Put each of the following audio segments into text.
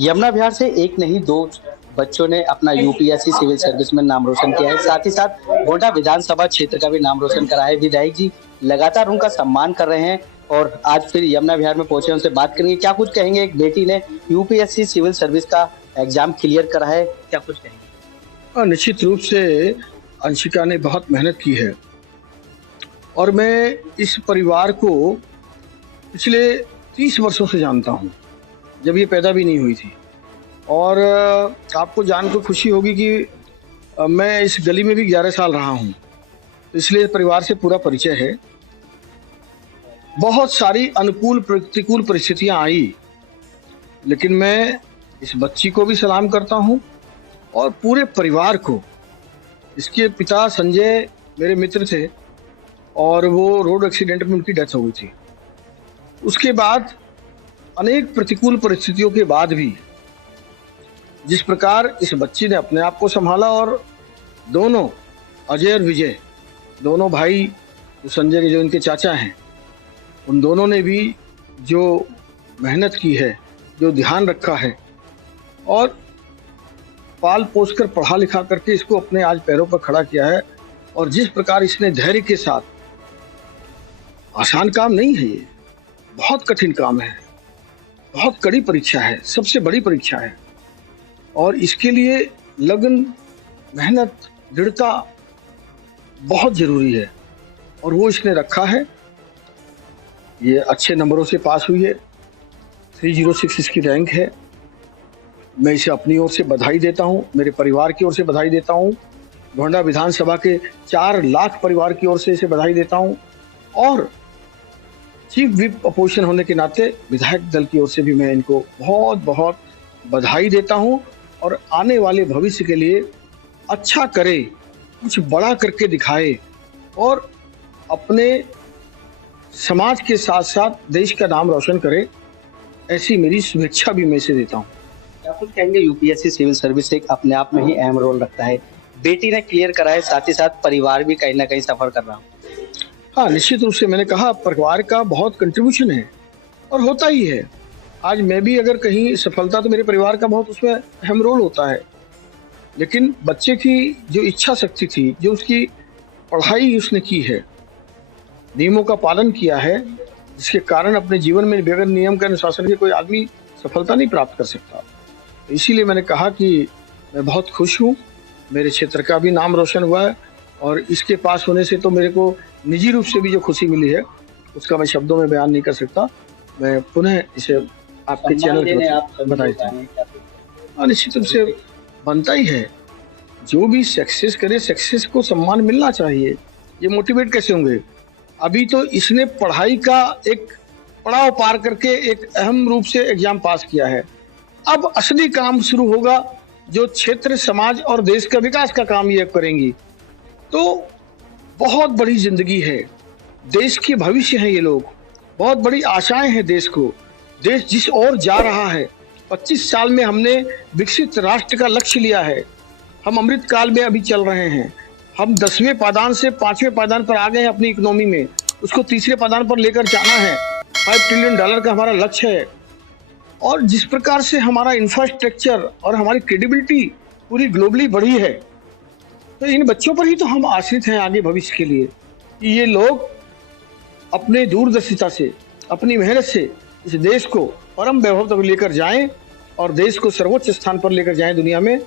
यमुना विहार से एक नहीं दो बच्चों ने अपना यूपीएससी सिविल सर्विस में नाम रोशन किया है। साथ ही साथ गोंडा विधानसभा क्षेत्र का भी नाम रोशन करा है। विधायक जी लगातार उनका सम्मान कर रहे हैं और आज फिर यमुना विहार में पहुंचे, उनसे बात करेंगे। क्या कुछ कहेंगे, एक बेटी ने यूपीएससी सिविल सर्विस का एग्जाम क्लियर करा है, क्या कुछ कहेंगे? निश्चित रूप से अंशिका ने बहुत मेहनत की है और मैं इस परिवार को पिछले 30 वर्षों से जानता हूँ, जब ये पैदा भी नहीं हुई थी। और आपको जानकर खुशी होगी कि मैं इस गली में भी 11 साल रहा हूँ, इसलिए परिवार से पूरा परिचय है। बहुत सारी अनुकूल प्रतिकूल परिस्थितियाँ आई, लेकिन मैं इस बच्ची को भी सलाम करता हूँ और पूरे परिवार को। इसके पिता संजय मेरे मित्र थे और वो रोड एक्सीडेंट में उनकी डेथ हो गई थी। उसके बाद अनेक प्रतिकूल परिस्थितियों के बाद भी जिस प्रकार इस बच्ची ने अपने आप को संभाला, और दोनों अजय और विजय, दोनों भाई जो संजय के जो इनके चाचा हैं, उन दोनों ने भी जो मेहनत की है, जो ध्यान रखा है और पाल पोस कर पढ़ा लिखा करके इसको अपने आज पैरों पर खड़ा किया है। और जिस प्रकार इसने धैर्य के साथ, आसान काम नहीं है ये, बहुत कठिन काम है, बहुत कड़ी परीक्षा है, सबसे बड़ी परीक्षा है और इसके लिए लगन, मेहनत, दृढ़ता बहुत जरूरी है और वो इसने रखा है। ये अच्छे नंबरों से पास हुई है, 306 इसकी रैंक है। मैं इसे अपनी ओर से बधाई देता हूँ, मेरे परिवार की ओर से बधाई देता हूँ, गोंडा विधानसभा के 4 लाख परिवार की ओर से इसे बधाई देता हूँ और चीफ विप अपोजिशन होने के नाते विधायक दल की ओर से भी मैं इनको बहुत बहुत बधाई देता हूँ। और आने वाले भविष्य के लिए अच्छा करे, कुछ बड़ा करके दिखाए और अपने समाज के साथ साथ देश का नाम रोशन करे, ऐसी मेरी शुभेच्छा भी मैं इसे देता हूँ। क्या कुछ कहेंगे, यूपीएससी सिविल सर्विस एक अपने आप में ही अहम रोल रखता है, बेटी ने क्लियर करा है, साथ ही साथ परिवार भी कहीं ना कहीं सफर कर रहा हूँ। हाँ, निश्चित रूप से मैंने कहा परिवार का बहुत कंट्रीब्यूशन है और होता ही है। आज मैं भी अगर कहीं सफलता, तो मेरे परिवार का बहुत उसमें अहम रोल होता है। लेकिन बच्चे की जो इच्छा शक्ति थी, जो उसकी पढ़ाई उसने की है, नियमों का पालन किया है, जिसके कारण अपने जीवन में बगैर नियम के अनुशासन के कोई आदमी सफलता नहीं प्राप्त कर सकता। तो इसीलिए मैंने कहा कि मैं बहुत खुश हूँ, मेरे क्षेत्र का भी नाम रोशन हुआ है और इसके पास होने से तो मेरे को निजी रूप से भी जो खुशी मिली है, उसका मैं शब्दों में बयान नहीं कर सकता। मैं पुनः इसे आपके चैनल पर बधाई देता हूँ। निश्चित रूप से बनता ही है, जो भी सक्सेस करे, सक्सेस को सम्मान मिलना चाहिए। ये मोटिवेट कैसे होंगे? अभी तो इसने पढ़ाई का एक पड़ाव पार करके एक अहम रूप से एग्जाम पास किया है। अब असली काम शुरू होगा, जो क्षेत्र, समाज और देश का विकास का काम ये करेंगी। तो बहुत बड़ी जिंदगी है, देश के भविष्य है ये लोग, बहुत बड़ी आशाएं हैं देश को। देश जिस ओर जा रहा है, 25 साल में हमने विकसित राष्ट्र का लक्ष्य लिया है। हम अमृत काल में अभी चल रहे हैं। हम 10वें पायदान से 5वें पायदान पर आ गए हैं अपनी इकोनॉमी में, उसको 3रे पायदान पर लेकर जाना है। $5 ट्रिलियन का हमारा लक्ष्य है और जिस प्रकार से हमारा इंफ्रास्ट्रक्चर और हमारी क्रेडिबिलिटी पूरी ग्लोबली बढ़ी है, तो इन बच्चों पर ही तो हम आश्रित हैं आगे भविष्य के लिए कि ये लोग अपने दूरदर्शिता से, अपनी मेहनत से इस देश को परम वैभव तक लेकर जाएं और देश को सर्वोच्च स्थान पर लेकर जाएं दुनिया में।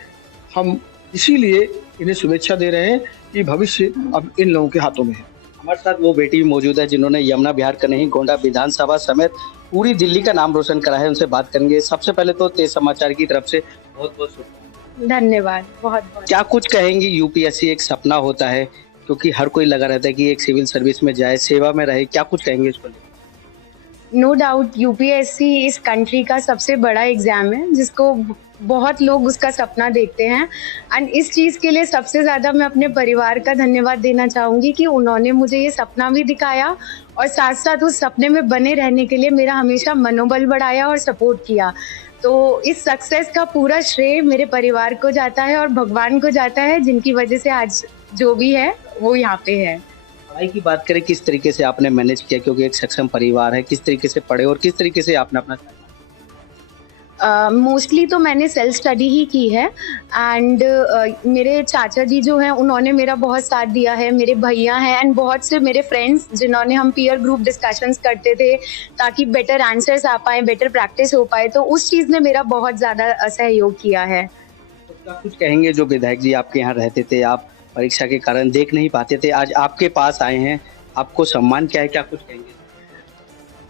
हम इसीलिए इन्हें शुभेच्छा दे रहे हैं कि भविष्य अब इन लोगों के हाथों में है। हमारे साथ वो बेटी भी मौजूद है जिन्होंने यमुना विहार का नहीं, गोंडा विधानसभा समेत पूरी दिल्ली का नाम रोशन करा है, उनसे बात करेंगे। सबसे पहले तो तेज समाचार की तरफ से बहुत बहुत शुभकामनाएं। धन्यवाद, बहुत बहुत। क्या कुछ कहेंगी, यूपीएससी एक सपना होता है, क्योंकि हर कोई लगा रहता है कि एक सिविल सर्विस में जाए, सेवा में रहे, क्या कुछ कहेंगे इस पर? नो डाउट यूपीएससी इस कंट्री का सबसे बड़ा एग्जाम है, जिसको बहुत लोग उसका सपना देखते हैं। एंड इस चीज़ के लिए सबसे ज़्यादा मैं अपने परिवार का धन्यवाद देना चाहूँगी कि उन्होंने मुझे ये सपना भी दिखाया और साथ साथ उस सपने में बने रहने के लिए मेरा हमेशा मनोबल बढ़ाया और सपोर्ट किया। तो इस सक्सेस का पूरा श्रेय मेरे परिवार को जाता है और भगवान को जाता है, जिनकी वजह से आज जो भी है वो यहाँ पे है। पढ़ाई की बात करें, किस तरीके से आपने मैनेज किया, क्योंकि एक सक्षम परिवार है, किस तरीके से पढ़े और किस तरीके से आपने अपना मोस्टली तो मैंने सेल्फ स्टडी ही की है एंड मेरे चाचा जी जो हैं उन्होंने मेरा बहुत साथ दिया है, मेरे भैया हैं एंड बहुत से मेरे फ्रेंड्स जिन्होंने हम पीयर ग्रुप डिस्कशंस करते थे ताकि बेटर आंसर्स आ पाए, बेटर प्रैक्टिस हो पाए, तो उस चीज़ ने मेरा बहुत ज़्यादा सहयोग किया है। तो क्या कुछ कहेंगे, जो विधायक जी आपके यहाँ रहते थे, आप परीक्षा के कारण देख नहीं पाते थे, आज आपके पास आए हैं, आपको सम्मान क्या है, क्या कुछ कहेंगे?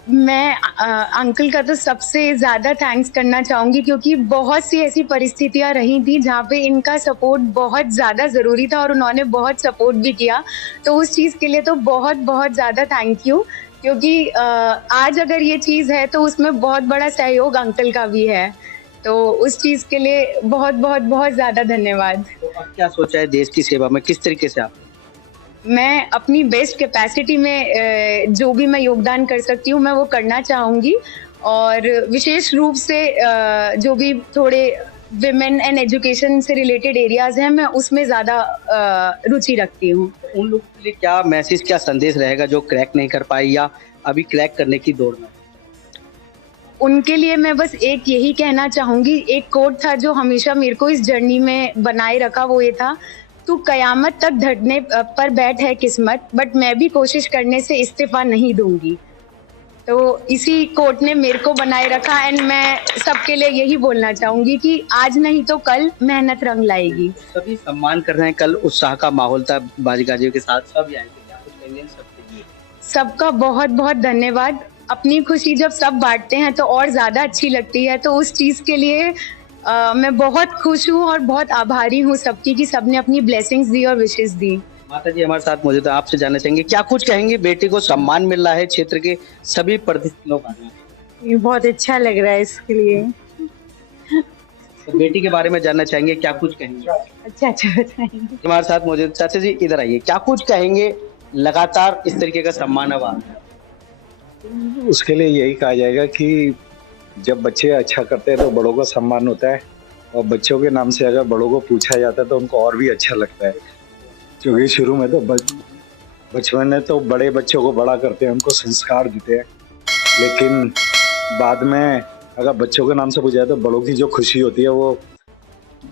मैं अंकल का तो सबसे ज़्यादा थैंक्स करना चाहूँगी क्योंकि बहुत सी ऐसी परिस्थितियाँ रही थी जहाँ पे इनका सपोर्ट बहुत ज़्यादा ज़रूरी था और उन्होंने बहुत सपोर्ट भी किया, तो उस चीज़ के लिए तो बहुत बहुत ज़्यादा थैंक यू, क्योंकि आज अगर ये चीज़ है तो उसमें बहुत बड़ा सहयोग अंकल का भी है, तो उस चीज़ के लिए बहुत बहुत बहुत ज़्यादा धन्यवाद। तो अब क्या सोचा है देश की सेवा में, किस तरीके से आप? मैं अपनी बेस्ट कैपेसिटी में जो भी मैं योगदान कर सकती हूँ मैं वो करना चाहूँगी और विशेष रूप से जो भी थोड़े विमेन एंड एजुकेशन से रिलेटेड एरियाज हैं मैं उसमें ज़्यादा रुचि रखती हूँ। उन लोगों के लिए क्या मैसेज, क्या संदेश रहेगा जो क्रैक नहीं कर पाए या अभी क्रैक करने की दौड़ में? उनके लिए मैं बस एक यही कहना चाहूँगी, एक कोट था जो हमेशा मेरे को इस जर्नी में बनाए रखा, वो ये था, तू कयामत तक धरने पर बैठ है किस्मत, बट मैं भी कोशिश करने से इस्तीफा नहीं दूंगी। तो इसी कोट ने मेरे को बनाए रखा एंड मैं सबके लिए यही बोलना चाहूंगी कि आज नहीं तो कल मेहनत रंग लाएगी। सभी सम्मान कर रहे हैं, कल उत्साह का माहौल था बाजीगाजियों के साथ, सब आए थे, क्या कुछ कहेंगे सबके लिए? सबका बहुत बहुत धन्यवाद। अपनी खुशी जब सब बांटते हैं तो और ज़्यादा अच्छी लगती है, तो उस चीज़ के लिए मैं बहुत खुश हूँ और बहुत आभारी हूँ सबकी कि सबने अपनी ब्लेसिंग्स दी और विशेस दी। माता जी हमारे साथ मौजूद है, आपसे जानना चाहेंगे क्या कुछ कहेंगे, बेटी को सम्मान मिल रहा है, क्षेत्र के सभी प्रतिष्ठित लोग आ रहे हैं, ये बहुत अच्छा लग रहा है इसके लिए। तो बेटी के बारे में जानना चाहेंगे, क्या कुछ कहेंगे? अच्छा बताएंगे। हमारे साथ मौजूद चाचा जी इधर आइए, क्या कुछ कहेंगे, लगातार इस तरीके का सम्मान अब आ रहा है? उसके लिए यही कहा जाएगा कि जब बच्चे अच्छा करते हैं तो बड़ों का सम्मान होता है और बच्चों के नाम से अगर बड़ों को पूछा जाता है तो उनको और भी अच्छा लगता है, क्योंकि शुरू में तो बचपन में तो बड़े बच्चों को बड़ा करते हैं, उनको संस्कार देते हैं, लेकिन बाद में अगर बच्चों के नाम से पूछा जाए तो बड़ों की जो खुशी होती है वो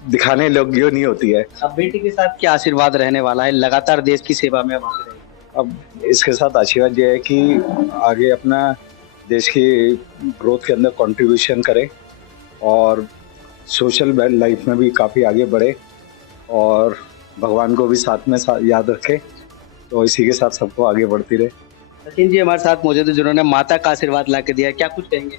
दिखाने योग्य नहीं होती है। अब बेटी के साथ क्या आशीर्वाद रहने वाला है, लगातार देश की सेवा में अब आगे रहेगी? अब इसके साथ आशीर्वाद ये है कि आगे अपना देश की ग्रोथ के अंदर कंट्रीब्यूशन करें और सोशल लाइफ में भी काफ़ी आगे बढ़े और भगवान को भी साथ में याद रखें, तो इसी के साथ सबको आगे बढ़ती रहे। सचिन जी हमारे साथ मौजूद है जिन्होंने माता का आशीर्वाद ला के दिया, क्या कुछ कहेंगे?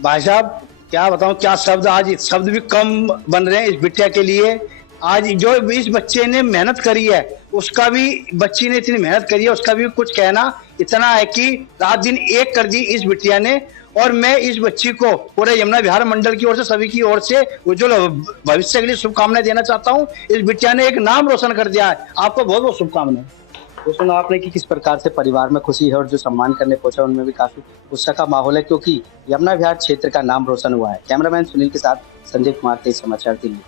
भाई साहब क्या बताऊं, क्या शब्द, आज शब्द भी कम बन रहे हैं इस बिटिया के लिए। आज जो इस बच्चे ने मेहनत करी है, उसका भी, बच्ची ने इतनी मेहनत करी है, उसका भी कुछ कहना इतना है कि रात दिन एक कर दी इस बिटिया ने, और मैं इस बच्ची को पूरे यमुना विहार मंडल की ओर से, सभी की ओर से उज्जवल भविष्य के लिए शुभकामनाएं देना चाहता हूं। इस बिटिया ने एक नाम रोशन कर दिया है, आपको बहुत बहुत शुभकामनाएं। तो सुना आपने कि किस प्रकार से परिवार में खुशी है और जो सम्मान करने पहुंचा उनमें भी काफी उत्साह का माहौल है, क्योंकि यमुना विहार क्षेत्र का नाम रोशन हुआ है। कैमरामैन सुनील के साथ संजय कुमार, तेज समाचार दिल्ली।